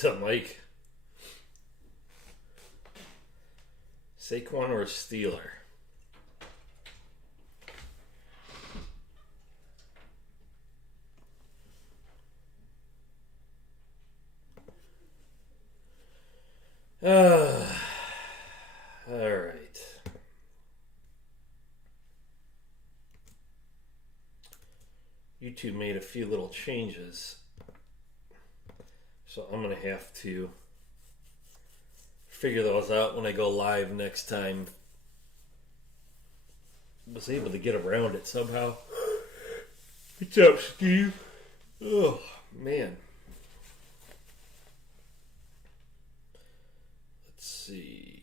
What's up, Mike? Saquon or Steeler? All right. YouTube made a few little changes, so I'm going to have to figure those out when I go live next time. Was able to get around it somehow. What's up, Steve? Oh, man. Let's see.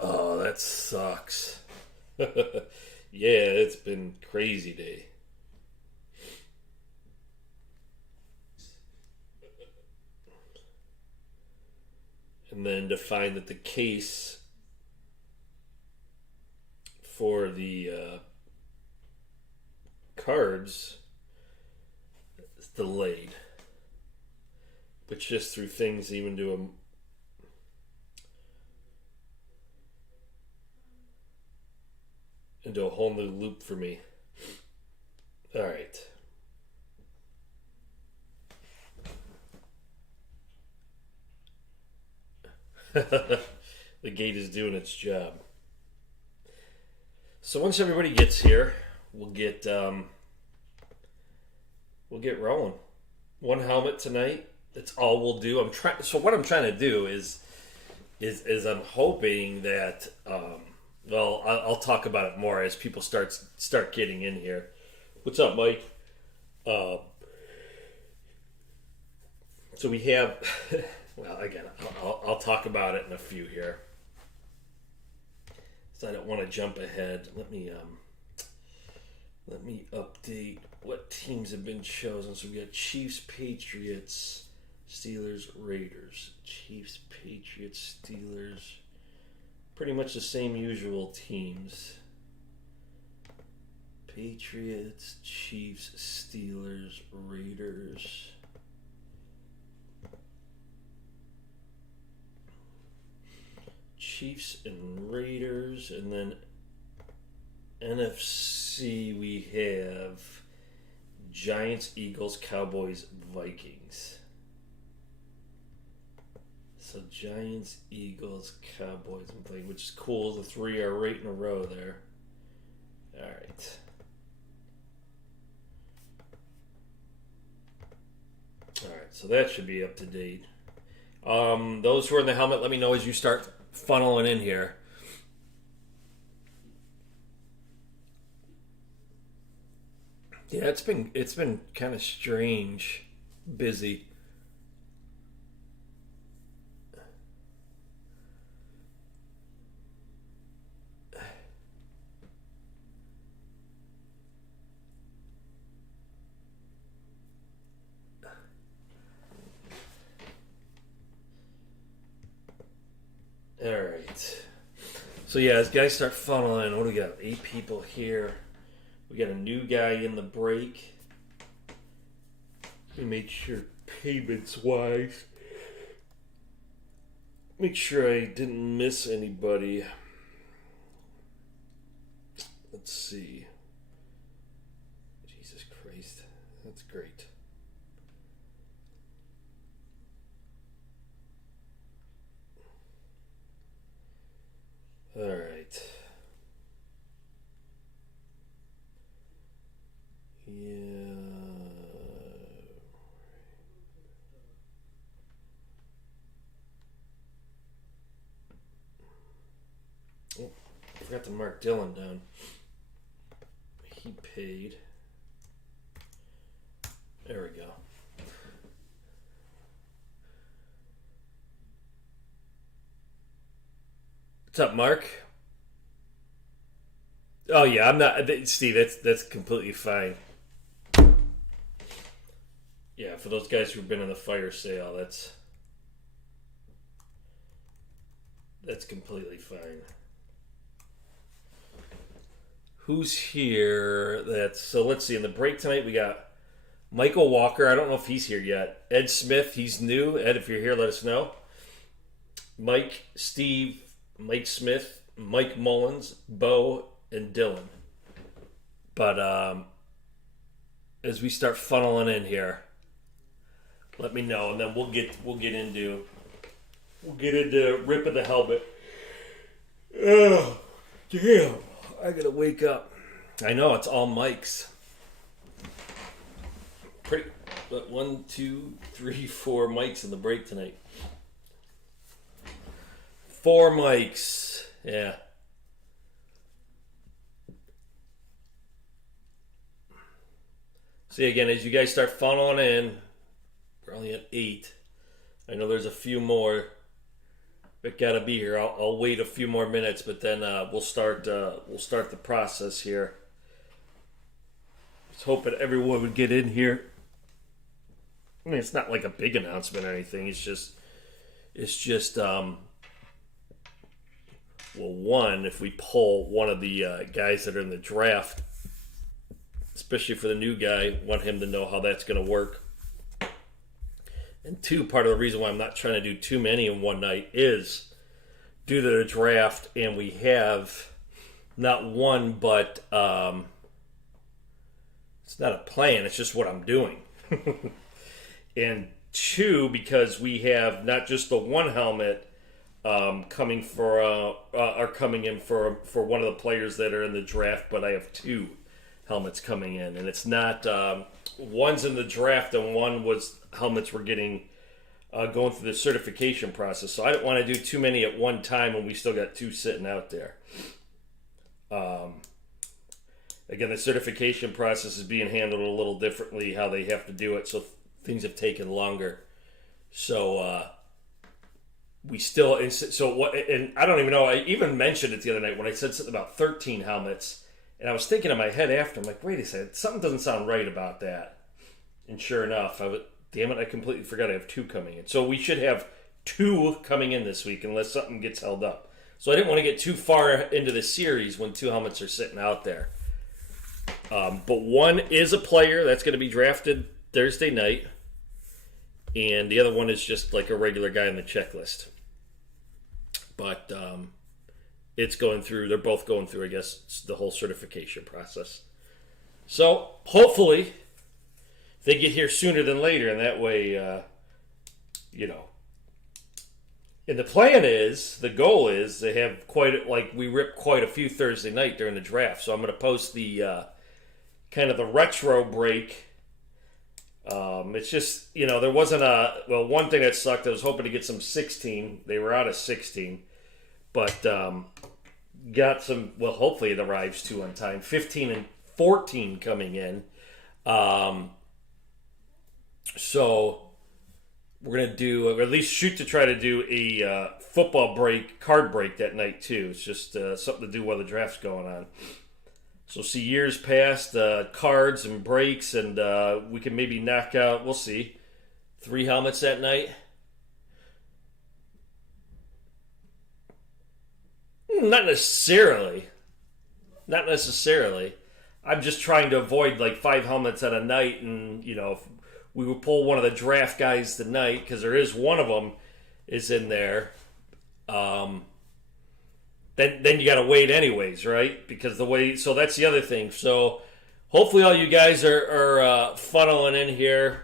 Oh, that sucks. Yeah, it's been crazy day. And then to find that the case for the cards is delayed, which just threw things even to into a whole new loop for me. All right. The gate is doing its job. So once everybody gets here, we'll get rolling. One helmet tonight. That's all we'll do. So what I'm trying to do is I'm hoping that I'll talk about it more as people start getting in here. What's up, Mike? So we have. Well, again, I'll talk about it in a few here. So I don't want to jump ahead. Let me update what teams have been chosen. So we got Chiefs, Patriots, Steelers, Raiders. Chiefs, Patriots, Steelers. Pretty much the same usual teams. Patriots, Chiefs, Steelers, Raiders. Chiefs and Raiders, and then NFC we have Giants, Eagles, Cowboys, Vikings. So Giants, Eagles, Cowboys, and Vikings, which is cool. The three are right in a row there. All right. All right, so that should be up to date. Those who are in the helmet, let me know as you start funneling in here. Yeah, it's been kind of strange, busy. All right. So yeah, as guys start funneling, what do we got? 8 people here. We got a new guy in the break. We make sure payments wise. Make sure I didn't miss anybody. Let's see. Jesus Christ. That's great. All right. Yeah. Oh, I forgot to mark Dylan down. He paid. There we go. What's up, Mark? Oh yeah, I'm not Steve. That's completely fine. Yeah, for those guys who've been in the fire sale, that's completely fine. Who's here? So let's see. In the break tonight, we got Michael Walker. I don't know if he's here yet. Ed Smith, he's new. Ed, if you're here, let us know. Mike, Steve, Mike Smith, Mike Mullins, Bo, and Dylan. But as we start funneling in here, let me know, and then we'll get into ripping the helmet. Oh, damn! I gotta wake up. I know it's all mics. But 1, 2, 3, 4 mics in the break tonight. 4 mics. Yeah. See, again, as you guys start funneling in, we're only at 8. I know there's a few more that gotta be here. I'll wait a few more minutes, but then we'll start the process here. Just hoping everyone would get in here. I mean, it's not like a big announcement or anything. It's just one, if we pull one of the guys that are in the draft, especially for the new guy, want him to know how that's going to work. And 2, part of the reason why I'm not trying to do too many in one night is due to the draft, and we have not one, but it's not a plan. It's just what I'm doing. And 2, because we have not just the one helmet coming in for one of the players that are in the draft, but I have 2 helmets coming in, and it's not one's in the draft and one was helmets we're getting going through the certification process. So I don't want to do too many at one time, and we still got 2 sitting out there. Again, the certification process is being handled a little differently, how they have to do it, so things have taken longer. So we still, so what, and I don't even know, I even mentioned it the other night when I said something about 13 helmets, and I was thinking in my head after, I'm like, wait a second, something doesn't sound right about that. And sure enough, damn it, I completely forgot I have 2 coming in. So we should have 2 coming in this week unless something gets held up. So I didn't want to get too far into the series when 2 helmets are sitting out there. But one is a player that's going to be drafted Thursday night, and the other one is just like a regular guy on the checklist. But it's going through, they're both going through, I guess, the whole certification process. So hopefully they get here sooner than later, and that way, And the plan is, the goal is, they have we ripped quite a few Thursday night during the draft. So I'm going to post the kind of the retro break. It's just, there wasn't one thing that sucked. I was hoping to get some 16. They were out of 16. But got some, hopefully it arrives 2 on time. 15 and 14 coming in. So we're going to do, or at least shoot to try to do a football break, card break that night too. It's just something to do while the draft's going on. So see years past, cards and breaks, and we can maybe knock out, we'll see, 3 helmets that night. Not necessarily. I'm just trying to avoid 5 helmets at a night, and if we would pull one of the draft guys tonight, because there is one of them is in there. Then you got to wait anyways, right? Because so that's the other thing. So hopefully all you guys are funneling in here.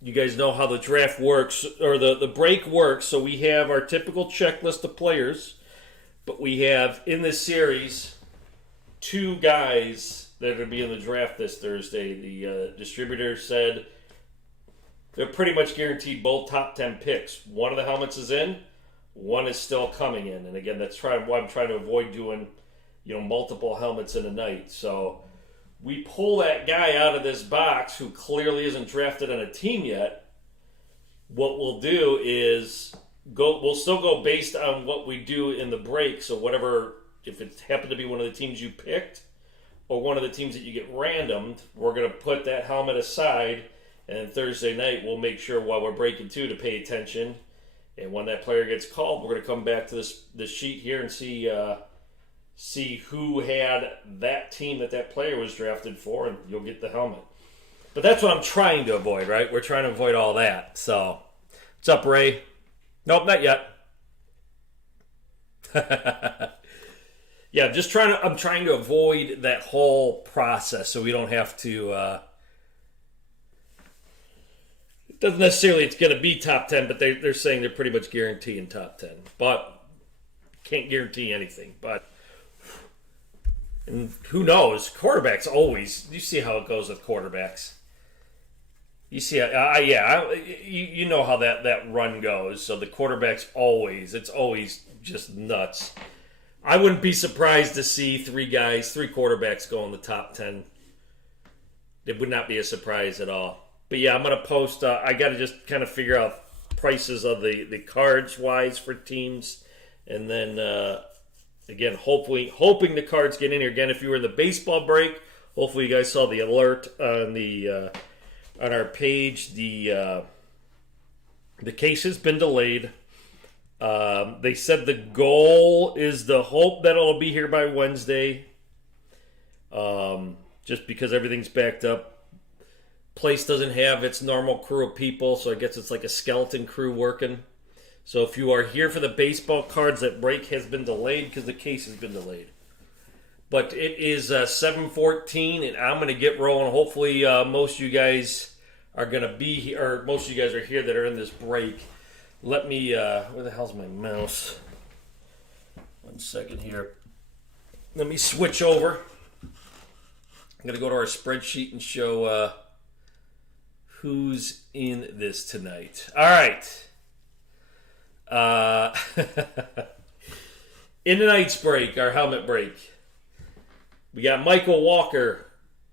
You guys know how the draft works, or the break works. So we have our typical checklist of players, but we have in this series 2 guys that are going to be in the draft this Thursday. The distributor said they're pretty much guaranteed both top 10 picks. One of the helmets is in, one is still coming in. And again, that's why I'm trying to avoid doing, multiple helmets in a night. So we pull that guy out of this box who clearly isn't drafted on a team yet. What we'll do is we'll still go based on what we do in the break. So whatever, if it happened to be one of the teams you picked, or one of the teams that you get randomed, we're going to put that helmet aside, and Thursday night we'll make sure while we're breaking two to pay attention. And when that player gets called, we're going to come back to this sheet here and see who had that team that player was drafted for, and you'll get the helmet. But that's what I'm trying to avoid, right? We're trying to avoid all that. So, what's up, Ray? Nope, not yet. Yeah, I'm trying to avoid that whole process so we don't have to it doesn't necessarily it's going to be top 10, but they're saying they're pretty much guaranteeing top 10. But can't guarantee anything. But and who knows? Quarterbacks always, you see how it goes with quarterbacks. You see, you know how that run goes. So the quarterbacks it's always just nuts. I wouldn't be surprised to see three quarterbacks go in the top 10. It would not be a surprise at all. But yeah, I'm going to post, I got to just kind of figure out prices of the cards wise for teams. And then, again, hoping the cards get in here. Again, if you were in the baseball break, hopefully you guys saw the alert on on our page. The case has been delayed. They said the goal is the hope that it'll be here by Wednesday. Just because everything's backed up. Place doesn't have its normal crew of people, so I guess it's like a skeleton crew working. So if you are here for the baseball cards, that break has been delayed because the case has been delayed. But it is 7:14, and I'm going to get rolling. Hopefully most of you guys are going to be here, or most of you guys are here that are in this break. Let me, where the hell's my mouse? 1 second here. Let me switch over. I'm going to go to our spreadsheet and show who's in this tonight. All right. In tonight's break, our helmet break, we got Michael Walker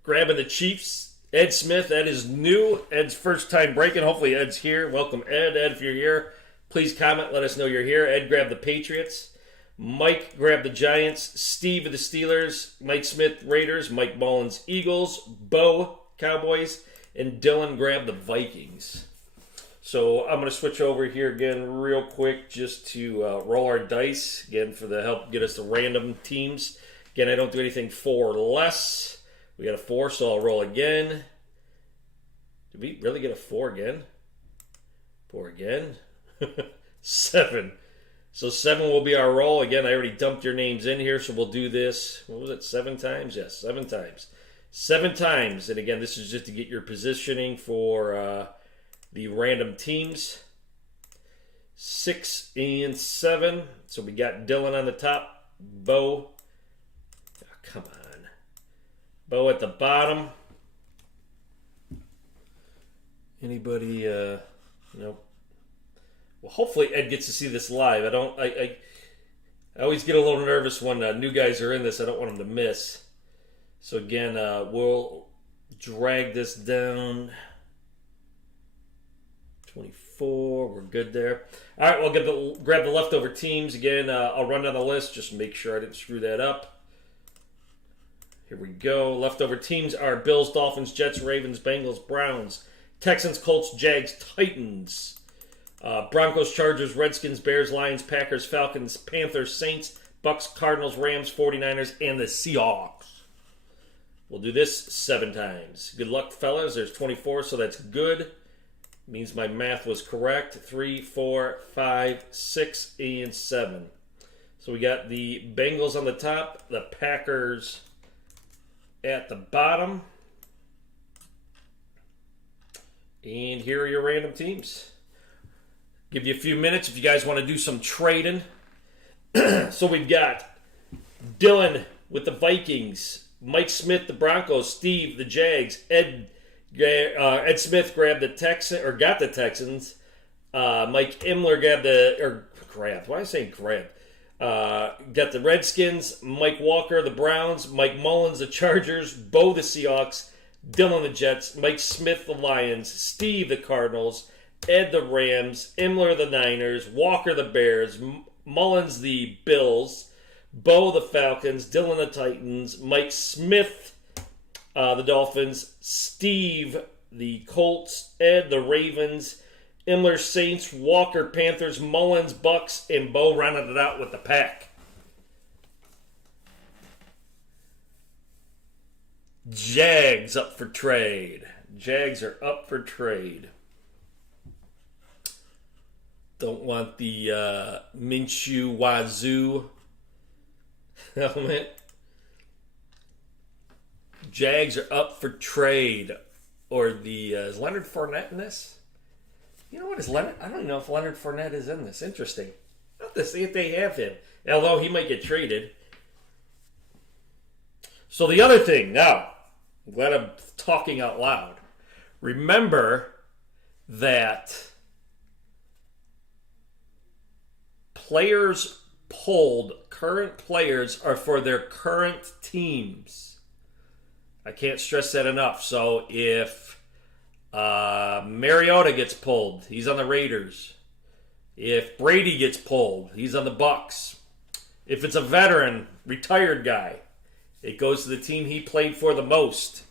grabbing the Chiefs. Ed Smith, Ed is new. Ed's first time breaking. Hopefully Ed's here. Welcome, Ed. Ed, if you're here, please comment. Let us know you're here. Ed grabbed the Patriots. Mike grabbed the Giants. Steve of the Steelers. Mike Smith, Raiders. Mike Mullins, Eagles. Bo, Cowboys. And Dylan grabbed the Vikings. So I'm going to switch over here again real quick just to roll our dice. Again, for the help get us the random teams. Again, I don't do anything 4 or less. We got a 4, so I'll roll again. Did we really get a 4 again? 4 again. 7. So 7 will be our roll. Again, I already dumped your names in here, so we'll do this. What was it, 7 times? Yes, 7 times. 7 times. And again, this is just to get your positioning for the random teams. 6 and 7. So we got Dylan on the top. Bo. Oh, come on. Bo at the bottom. Anybody? Nope. Well, hopefully Ed gets to see this live. I always get a little nervous when new guys are in this. I don't want them to miss. So again, we'll drag this down. 24, we're good there. All right, we'll grab the leftover teams. Again, I'll run down the list, just make sure I didn't screw that up. Here we go. Leftover teams are Bills, Dolphins, Jets, Ravens, Bengals, Browns, Texans, Colts, Jags, Titans, Broncos, Chargers, Redskins, Bears, Lions, Packers, Falcons, Panthers, Saints, Bucks, Cardinals, Rams, 49ers, and the Seahawks. We'll do this 7 times. Good luck, fellas. There's 24, so that's good. Means my math was correct. 3, 4, 5, 6, and 7. So we got the Bengals on the top, the Packers at the bottom. And here are your random teams. Give you a few minutes if you guys want to do some trading. So we've got Dylan with the Vikings, Mike Smith, the Broncos, Steve, the Jags, Ed Smith grabbed the got the Texans. Mike Imler grabbed. Why am I saying grabbed? Got the Redskins. Mike Walker, the Browns. Mike Mullins, the Chargers. Bo, the Seahawks. Dylan, the Jets. Mike Smith, the Lions. Steve, the Cardinals. Ed, the Rams. Imler, the Niners. Walker, the Bears. Mullins, the Bills. Bo, the Falcons. Dylan, the Titans. Mike Smith, the Dolphins. Steve, the Colts. Ed, the Ravens. Imler, Saints. Walker, Panthers. Mullins, Bucks. And Bo rounded it out with the Pack. Jags up for trade. Jags are up for trade. Don't want the Minshew Wazoo helmet. Jags are up for trade. Or the is Leonard Fournette in this? You know what is Leonard? I don't even know if Leonard Fournette is in this. Interesting. I'll have to see if they have him. Although he might get traded. So the other thing, now, I'm glad I'm talking out loud. Remember that players pulled, current players are for their current teams. I can't stress that enough. So if Mariota gets pulled, he's on the Raiders. If Brady gets pulled, he's on the Bucks. If it's a veteran, retired guy, it goes to the team he played for the most.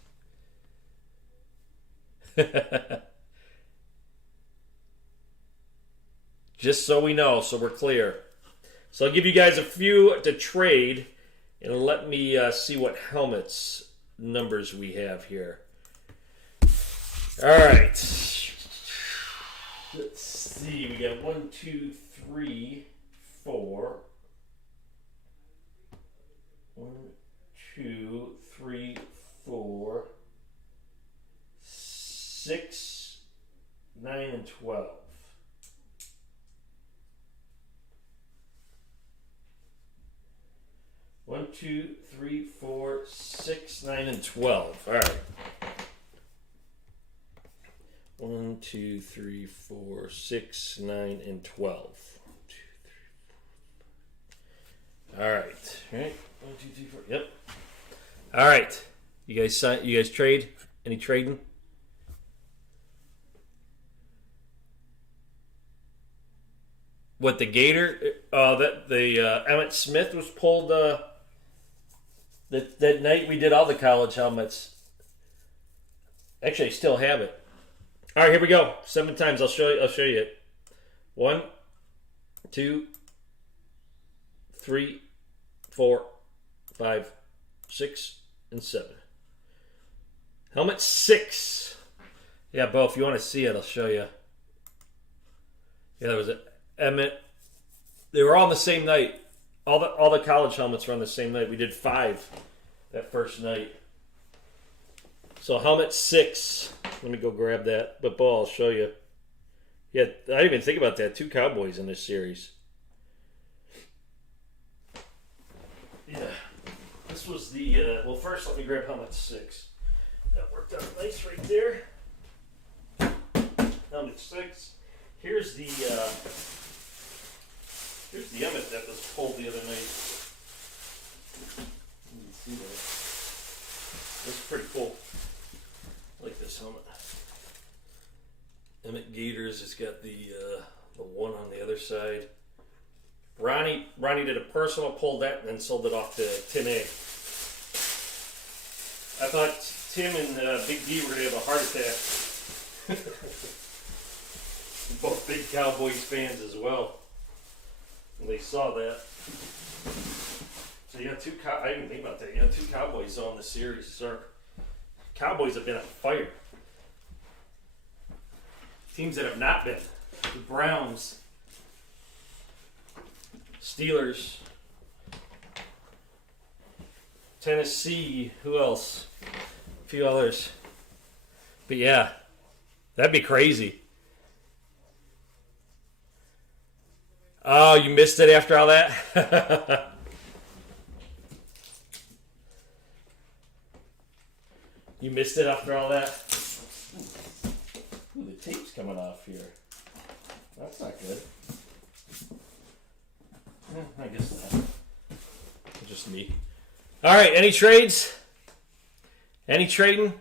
Just so we know, so we're clear. So I'll give you guys a few to trade, and let me see what helmets numbers we have here. All right. Let's see. We got 1, 2, 3, 4. 1, 2, 3, 4, 6, 9, and 12. One, 2, 3, 4, 6, 9, and 12. All right. 1, 2, 3, 4, 6, 9, and 12. 1, 2, 3, 4. All right. All right. 1, 2, 3, 4. Yep. All right. You guys trade? Any trading? What, the Gator? That the Emmitt Smith was pulled. That night we did all the college helmets. Actually, I still have it. All right, here we go. 7 times. I'll show you it. 1, 2, 3, 4, 5, 6, and 7. Helmet 6. Yeah, Bo, if you want to see it, I'll show you. Yeah, that was it. Emmett. They were all on the same night. All the college helmets were on the same night. We did 5 that first night. So helmet 6. Let me go grab that. But Bo, I'll show you. Yeah, I didn't even think about that. 2 Cowboys in this series. Yeah. This was the... well, first let me grab helmet 6. That worked out nice right there. Helmet 6. Here's the Emmett that was pulled the other night. You can see that. That's pretty cool. I like this helmet. Emmett Gators has got the one on the other side. Ronnie did a personal, pulled that, and then sold it off to Tim A. I thought Tim and Big D were going to have a heart attack. Both big Cowboys fans as well. And they saw that. So you got I didn't think about that. You got 2 Cowboys on the series, sir. Cowboys have been on fire. Teams that have not been. The Browns. Steelers. Tennessee. Who else? A few others. But yeah, that'd be crazy. Oh, you missed it after all that? You missed it after all that? Ooh, the tape's coming off here. That's not good. I guess not. Just me. All right, any trades? Any trading?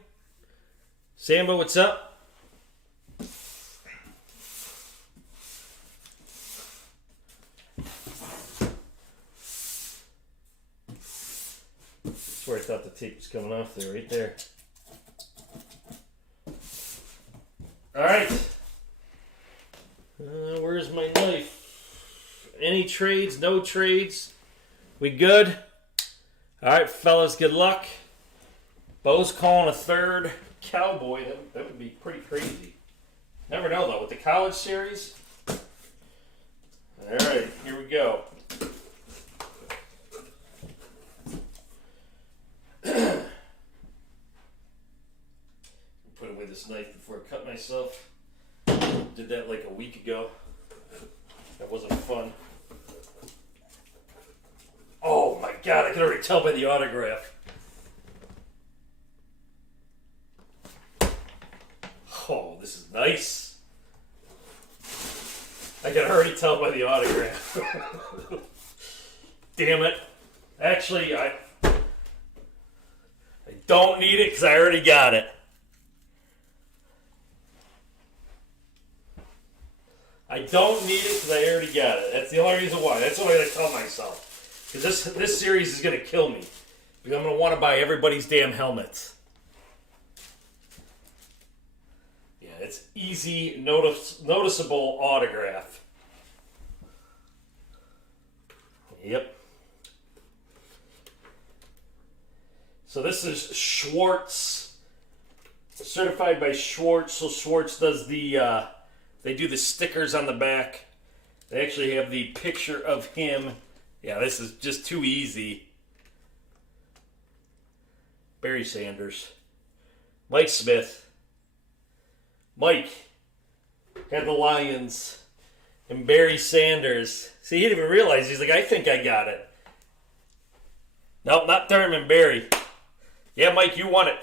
Sambo, what's up? thought the tape was coming off there, right there. All right. Where's my knife? Any trades? No trades? We good? All right, fellas, good luck. Bo's calling a third Cowboy. That would be pretty crazy. Never know, though. With the college series. All right, here we go. Put away this knife before I cut myself. Did that like a week ago. That wasn't fun. Oh my god, I can already tell by the autograph. Oh, this is nice. I can already tell by the autograph. Damn it. Actually, I don't need it because I already got it. I don't need it because I already got it. That's the only reason why. That's what I tell myself. Because this series is going to kill me. Because I'm going to want to buy everybody's damn helmets. Yeah, it's easy, noticeable autograph. Yep. So this is Schwartz. Certified by Schwartz. So Schwartz does the... They do the stickers on the back. They actually have the picture of him. Yeah, this is just too easy. Barry Sanders. Mike Smith. Mike had the Lions. And Barry Sanders. See, he didn't even realize. He's like, I think I got it. Nope, not Thurman, Barry. Yeah, Mike, you won it.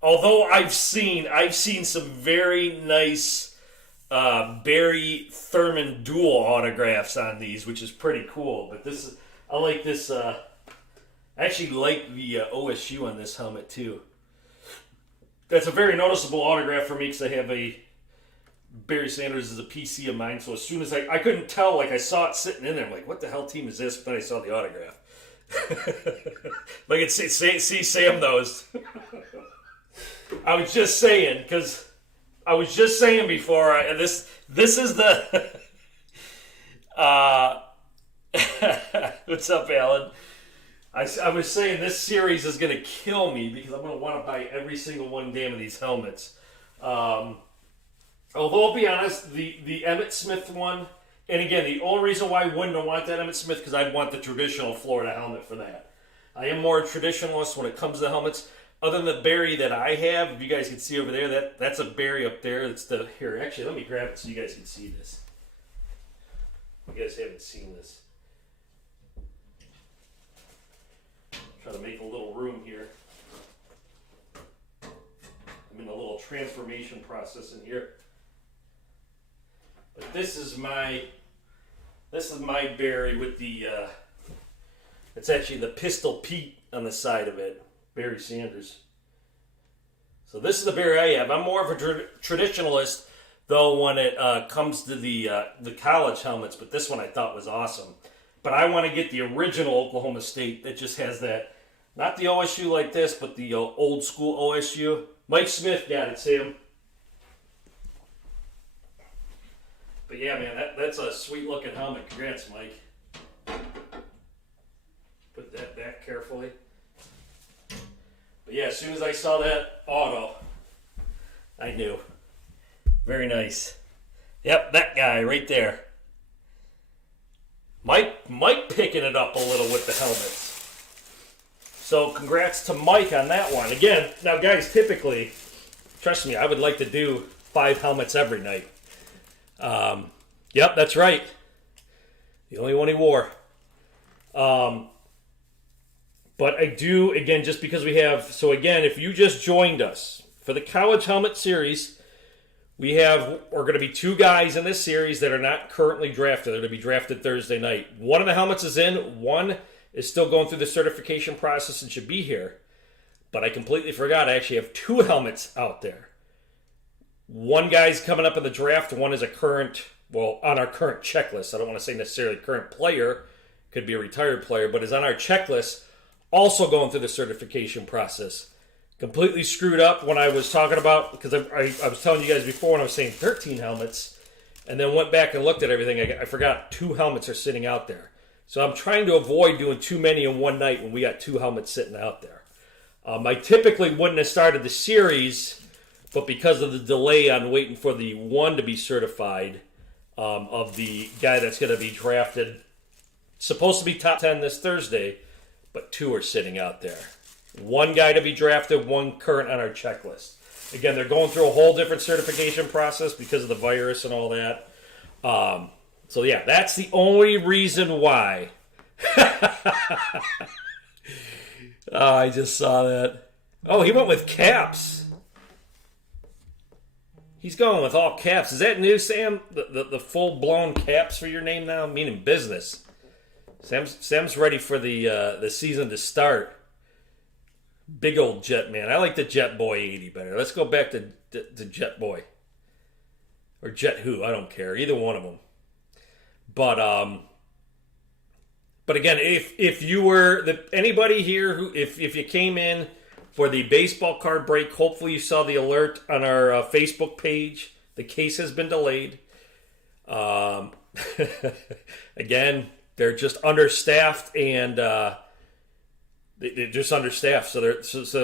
Although I've seen some very nice Barry Thurman dual autographs on these, which is pretty cool. But this is, I like this. I actually like the OSU on this helmet too. That's a very noticeable autograph for me because I have a Barry Sanders as a PC of mine. So as soon as I couldn't tell, like I saw it sitting in there, I'm like, what the hell team is this? But then I saw the autograph. Like it's see Sam knows. I was just saying before. This is the. What's up, Alan? I was saying this series is going to kill me because I'm going to want to buy every single one damn of these helmets. Although I'll be honest, the Emmitt Smith one, and again, the only reason why I wouldn't want that Emmitt Smith because I'd want the traditional Florida helmet for that. I am more a traditionalist when it comes to helmets. Other than the Barry that I have, if you guys can see over there, that's a Barry up there. It's the here. Actually, let me grab it so you guys can see this. You guys haven't seen this. Try to make a little room here. I'm in a little transformation process in here. But this is my Barry with the. It's actually the Pistol Pete on the side of it. Barry Sanders. So this is the Barry I have. I'm more of a traditionalist, though, when it comes to the college helmets. But this one I thought was awesome. But I want to get the original Oklahoma State that just has that, not the OSU like this, but the old school OSU. Mike Smith got it, Sam. But yeah, man, that's a sweet looking helmet. Congrats, Mike. Put that back carefully. But yeah, as soon as I saw that auto, I knew. Very nice. Yep, that guy right there. Mike picking it up a little with the helmets. So congrats to Mike on that one. Again, now guys, typically, trust me, I would like to do 5 helmets every night. Yep, that's right. The only one he wore. But I do, again, just because we have... So again, if you just joined us, for the College Helmet Series, we're going to be 2 guys in this series that are not currently drafted. They're going to be drafted Thursday night. One of the helmets is in. One is still going through the certification process and should be here. But I completely forgot. I actually have 2 helmets out there. One guy's coming up in the draft. One is a current... Well, on our current checklist. I don't want to say necessarily current player, could be a retired player, but is on our checklist, also going through the certification process. Completely screwed up when I was talking about, because I was telling you guys before when I was saying 13 helmets, and then went back and looked at everything. I forgot 2 helmets are sitting out there. So I'm trying to avoid doing too many in one night when we got 2 helmets sitting out there. I typically wouldn't have started the series, but because of the delay on waiting for the one to be certified, of the guy that's going to be drafted, supposed to be top 10 this Thursday, but 2 are sitting out there. 1 guy to be drafted, 1 current on our checklist. Again, they're going through a whole different certification process because of the virus and all that. So yeah, that's the only reason why. Oh, I just saw that. Oh, he went with caps. He's going with all caps. Is that new, Sam? The full-blown caps for your name now? Meaning business. Sam's ready for the season to start. Big old Jet Man. I like the Jet Boy 80 better. Let's go back to Jet Boy. Or Jet Who. I don't care. Either one of them. But again, if you were anybody here who if you came in for the baseball card break, hopefully you saw the alert on our Facebook page. The case has been delayed. Again, they're just understaffed, and they're just understaffed, so they're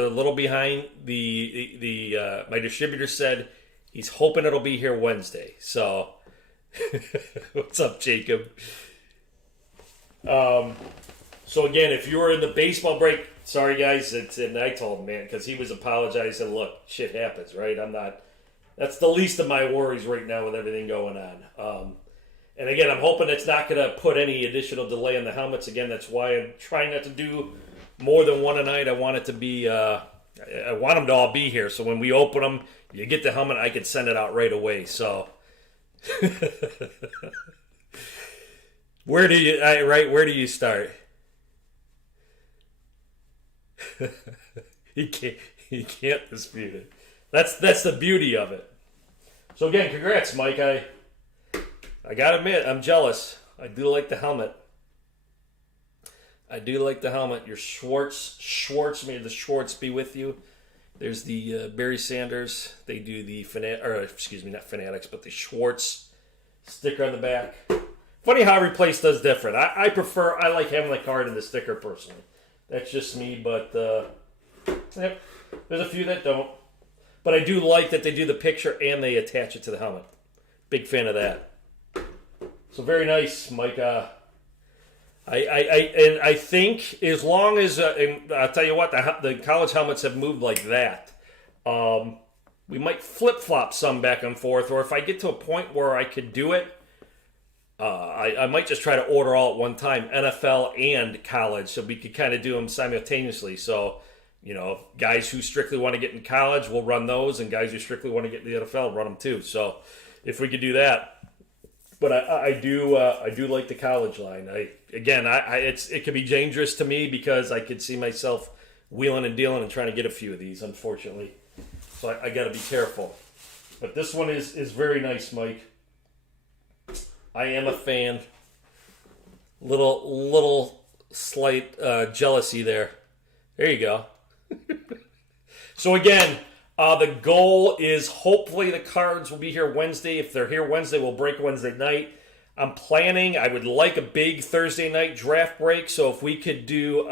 a little behind. My distributor said he's hoping it'll be here Wednesday. So, what's up, Jacob? So again, if you were in the baseball break, sorry guys, and I told him, man, because he was apologizing. Said, look, shit happens, right? That's the least of my worries right now with everything going on. And again, I'm hoping it's not going to put any additional delay on the helmets. Again, that's why I'm trying not to do more than one a night. I want it to be, I want them to all be here. So when we open them, you get the helmet, I can send it out right away. So. Where do you start? He can't dispute it. That's the beauty of it. So again, congrats, Mike. I gotta admit, I'm jealous. I do like the helmet. Your Schwartz, may the Schwartz be with you. There's the Barry Sanders. They do the not Fanatics, but the Schwartz sticker on the back. Funny how every place does different. I like having the card and the sticker personally. That's just me, but yep, there's a few that don't. But I do like that they do the picture and they attach it to the helmet. Big fan of that. So very nice, Mike. I think as long as and I'll tell you what, the college helmets have moved like that. We might flip flop some back and forth, or if I get to a point where I could do it. I might just try to order all at one time, NFL and college, so we could kind of do them simultaneously. So, guys who strictly want to get in college will run those, and guys who strictly want to get in the NFL run them too. So, if we could do that, but I do like the college line. It could be dangerous to me because I could see myself wheeling and dealing and trying to get a few of these, unfortunately. So I got to be careful. But this one is very nice, Mike. I am a fan. Little slight jealousy there. There you go. So again, the goal is hopefully the cards will be here Wednesday. If they're here Wednesday, we'll break Wednesday night. I'm planning. I would like a big Thursday night draft break. So if we could do,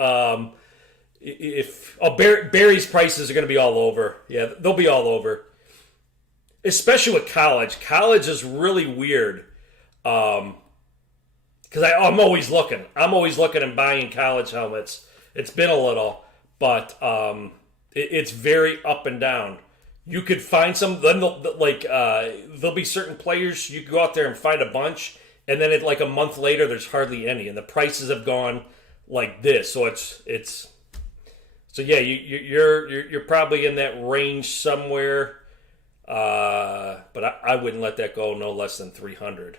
Barry's prices are going to be all over. Yeah, they'll be all over. Especially with college. College is really weird. Because I'm always looking. I'm always looking and buying college helmets. It's been a little, but it's very up and down. You could find some. Then there'll be certain players you can go out there and find a bunch, and then a month later, there's hardly any, and the prices have gone like this. So it's. So yeah, you're probably in that range somewhere. But I wouldn't let that go no less than 300.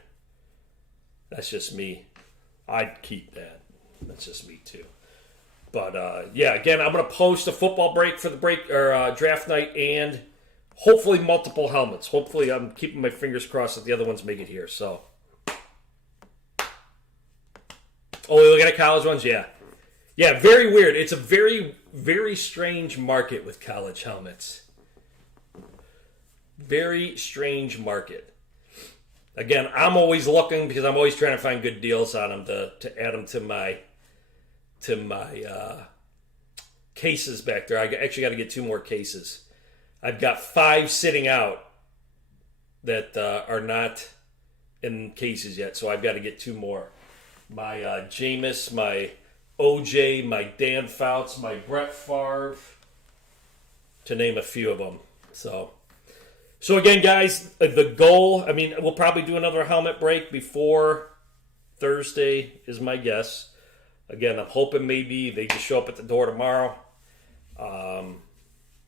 That's just me. I'd keep that. That's just me too. But yeah, again, I'm going to post a football break for the draft night and hopefully multiple helmets. Hopefully, I'm keeping my fingers crossed that the other ones make it here. So, Oh, you look at college ones? Yeah. Yeah, very weird. It's a very, very strange market with college helmets. Very strange market. Again, I'm always looking because I'm always trying to find good deals on them to add them to my cases back there. I actually got to get 2 more cases. I've got 5 sitting out that are not in cases yet, so I've got to get 2 more. My Jameis, my OJ, my Dan Fouts, my Brett Favre, to name a few of them. So again, guys, the goal, I mean, we'll probably do another helmet break before Thursday is my guess. Again, I'm hoping maybe they just show up at the door tomorrow.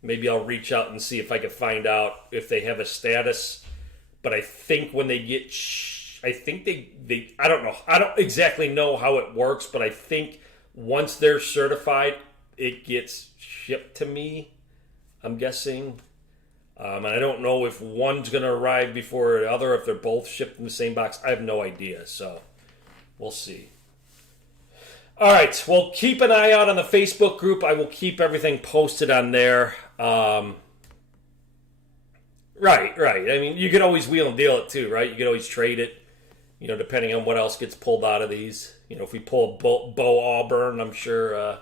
Maybe I'll reach out and see if I can find out if they have a status. But I think when they get, I think they I don't know. I don't exactly know how it works, but I think once they're certified, it gets shipped to me, I'm guessing. And I don't know if one's going to arrive before the other, if they're both shipped in the same box. I have no idea, so we'll see. All right, well, keep an eye out on the Facebook group. I will keep everything posted on there. Right. I mean, you could always wheel and deal it too, right? You could always trade it, depending on what else gets pulled out of these. If we pull Bo Auburn, I'm sure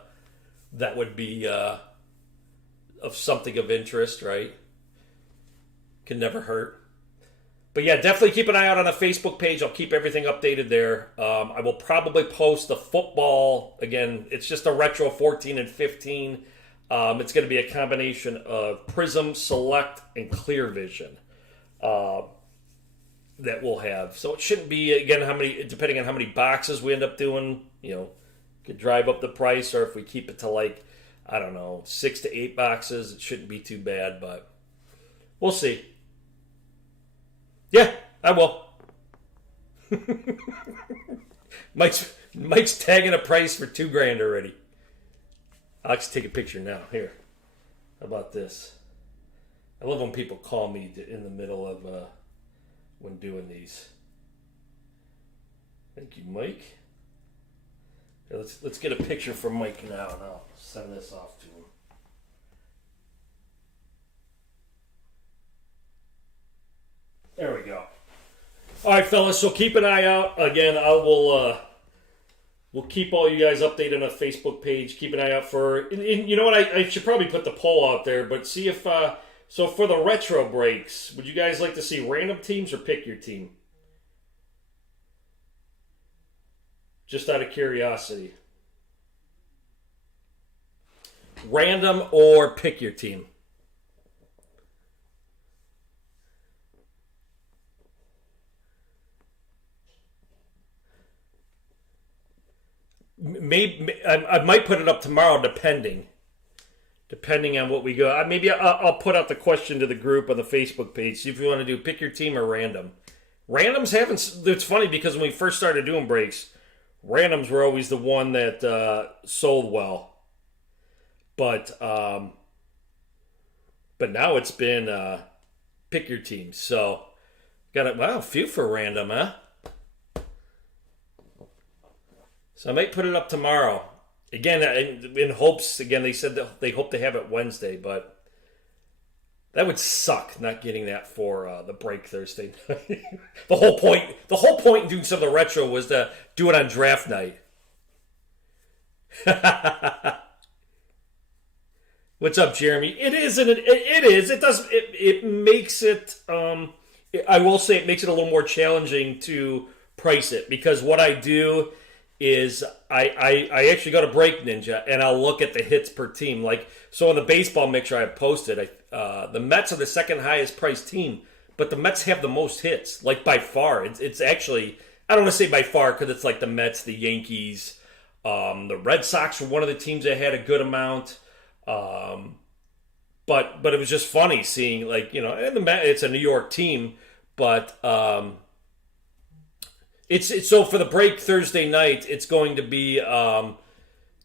that would be of something of interest, right? Can never hurt. But yeah, definitely keep an eye out on the Facebook page. I'll keep everything updated there. I will probably post the football. Again, it's just a retro 14 and 15. It's going to be a combination of Prism, Select, and Clear Vision that we'll have. So it shouldn't be, again, depending on how many boxes we end up doing, could drive up the price, or if we keep it to 6 to 8 boxes, it shouldn't be too bad, but we'll see. Yeah, I will. Mike's tagging a price for $2,000 already. I'll just take a picture now. Here. How about this? I love when people call me in the middle of when doing these. Thank you, Mike. Here, let's get a picture from Mike now, and I'll send this off to him. There we go. All right, fellas. So keep an eye out. Again, we'll keep all you guys updated on the Facebook page. Keep an eye out for. And you know what? I should probably put the poll out there, but see if. So for the retro breaks, would you guys like to see random teams or pick your team? Just out of curiosity. Random or pick your team? Maybe I might put it up tomorrow, depending on what we go. Maybe I'll put out the question to the group on the Facebook page. See if you want to do pick your team or random. Randoms haven't. It's funny because when we first started doing breaks, randoms were always the one that sold well. But now it's been pick your team. So got it. Wow, few for random, huh? So I might put it up tomorrow. Again, in hopes, again, they said that they hope to have it Wednesday, but that would suck not getting that for the break Thursday night. The whole point in doing some of the retro was to do it on draft night. What's up, Jeremy? It is, and it is. It does. It makes it. I will say it makes it a little more challenging to price it, because what I do is I actually go to Break Ninja and I'll look at the hits per team. Like, so in the baseball mixer I posted, the Mets are the second highest priced team, but the Mets have the most hits, like by far. It's actually, I don't want to say by far because it's like the Mets, the Yankees, the Red Sox were one of the teams that had a good amount. But it was just funny seeing, like, and it's a New York team, but It's so for the break Thursday night, it's going to be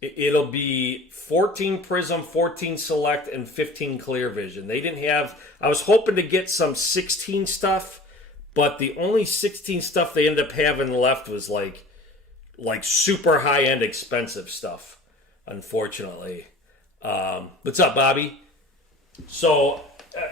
it'll be 14 Prism, 14 Select, and 15 Clear Vision. They didn't have. I was hoping to get some 16 stuff, but the only 16 stuff they ended up having left was like like super high end expensive stuff, unfortunately. What's up, Bobby? So,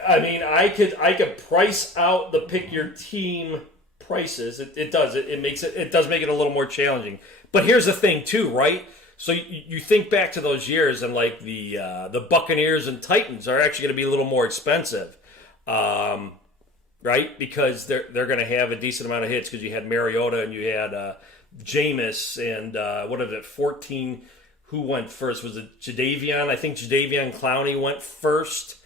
I mean, I could price out the pick your team prices. It does. It does make it a little more challenging. But here's the thing, too, right? So you think back to those years, and like the Buccaneers and Titans are actually going to be a little more expensive, right? Because they're going to have a decent amount of hits because you had Mariota and you had Jameis and what is it, 14. Who went first? Was it Jadeveon? I think Jadeveon Clowney went first.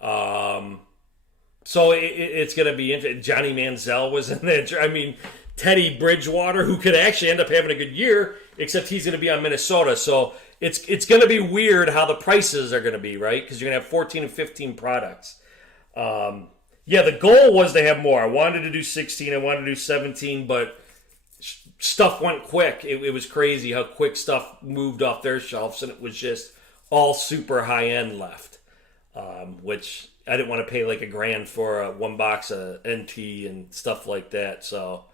So it's going to be interesting. Johnny Manziel was in there. I mean, Teddy Bridgewater, who could actually end up having a good year, except he's going to be on Minnesota. So it's going to be weird how the prices are going to be, right? Because you're going to have 14 and 15 products. Yeah, the goal was to have more. I wanted to do 16. I wanted to do 17, but stuff went quick. It was crazy how quick stuff moved off their shelves, and it was just all super high end left, which I didn't want to pay like $1,000 for one box of NT and stuff like that. So,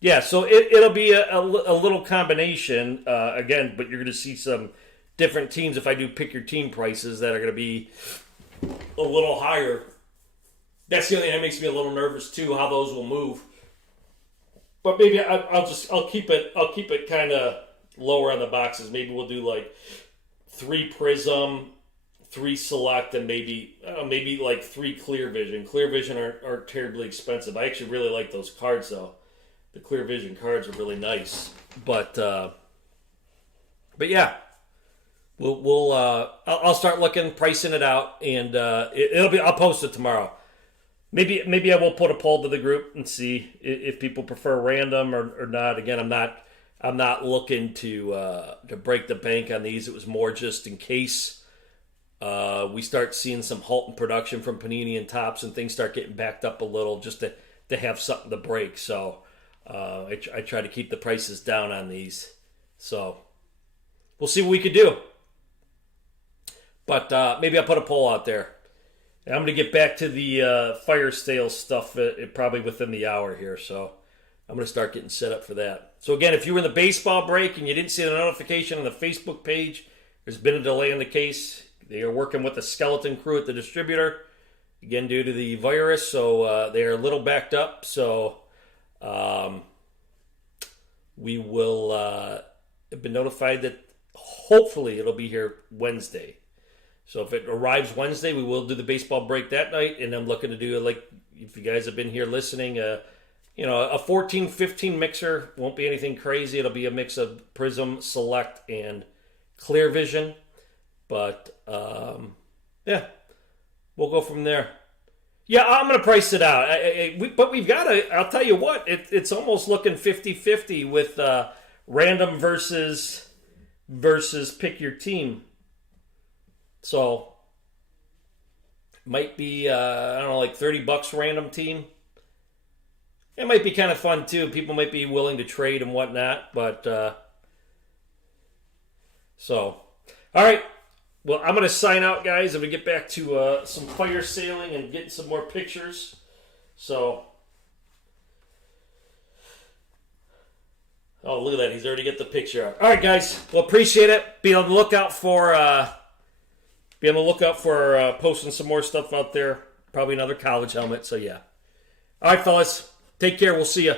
yeah, so it'll be a little combination again, but you're going to see some different teams if I do pick your team prices that are going to be a little higher. That's the only thing that makes me a little nervous too, how those will move. But maybe I'll keep it kind of lower on the boxes. Maybe we'll do like 3 Prism, 3 Select, and maybe like 3 Clear Vision. Clear Vision aren't terribly expensive. I actually really like those cards though. The Clear Vision cards are really nice. But yeah, I'll start looking, pricing it out, and I'll post it tomorrow. Maybe I will put a poll to the group and see if people prefer random or not. Again, I'm not looking to break the bank on these. It was more just in case we start seeing some halt in production from Panini and Topps and things start getting backed up a little, just to have something to break. So I try to keep the prices down on these. So we'll see what we could do. But maybe I'll put a poll out there. I'm going to get back to the fire sale stuff probably within the hour here, so I'm going to start getting set up for that. So again, if you were in the baseball break and you didn't see the notification on the Facebook page, there's been a delay in the case. They are working with the skeleton crew at the distributor, again due to the virus, so they are a little backed up. So we will have been notified that hopefully it'll be here Wednesday. So if it arrives Wednesday, we will do the baseball break that night, and I'm looking to do, like, if you guys have been here listening, a 14-15 mixer. Won't be anything crazy. It'll be a mix of Prism, Select, and Clear Vision. But, yeah, we'll go from there. Yeah, I'm going to price it out. But we've got to, I'll tell you what, it's almost looking 50-50 with random versus pick your team. So, might be, I don't know, like $30 random team. It might be kind of fun, too. People might be willing to trade and whatnot. But, so, all right. Well, I'm going to sign out, guys, and we get back to some fire sailing and getting some more pictures. So, oh, look at that. He's already got the picture up. All right, guys. Well, appreciate it. Be on the lookout for posting some more stuff out there. Probably another college helmet. So, yeah. All right, fellas. Take care. We'll see you.